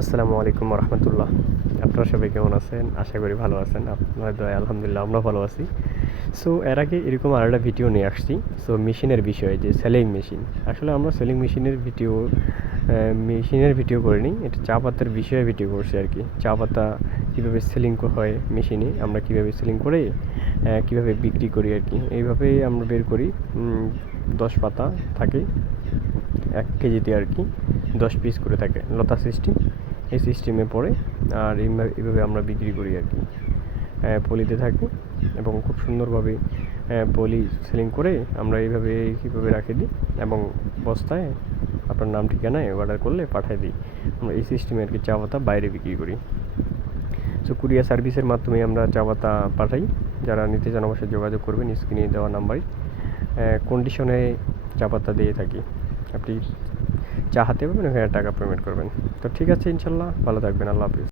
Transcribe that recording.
আসসালামু আলাইকুম রহমতুল্লাহ। আপনারা সবাই কেমন আছেন? আশা করি ভালো আছেন। আপনার দয়ায় আলহামদুলিল্লাহ আমরা ভালো আছি। সো এর আগে এরকম আরেকটা ভিডিও নিয়ে আসছি। সো মেশিনের বিষয়ে, যে সেলিং মেশিন। আসলে আমরা সেলিং মেশিনের ভিডিও করিনি, এটা চা পাতার বিষয়ে ভিডিও করছি আর কি। চা পাতা কীভাবে সেলিং হয় মেশিনে, আমরা কীভাবে সেলিং করে কীভাবে বিক্রি করি আর কি। এইভাবেই আমরা বের করি। 10 পাতা থাকে 1 কেজিতে আর কি, 10 পিস করে থাকে লতা সিস্টেম। এই সিস্টেমে পড়ে আর এইভাবে আমরা বিক্রি করি আর কি। পলিতে থাকি এবং খুব সুন্দরভাবে পলি সেলিং করে আমরা এইভাবে কীভাবে রাখে দিই এবং বস্তায় আপনার নাম ঠিকানায় অর্ডার করলে পাঠিয়ে দিই। আমরা এই সিস্টেমে আর কি চা পাতা বাইরে বিক্রি করি। সো কুরিয়ার সার্ভিসের মাধ্যমে আমরা চা পাতা পাঠাই। যারা নিতে চান অবশ্যই যোগাযোগ করবেন স্ক্রিনে দেওয়া নাম্বারে। কন্ডিশনে চা পাতা দিয়ে থাকি। আপনি চা হাতে পাবেন, ওখানে টাকা পেমেন্ট করবেন। তো ঠিক আছে, ইনশাল্লাহ ভালো থাকবেন। আল্লাহ হাফিজ।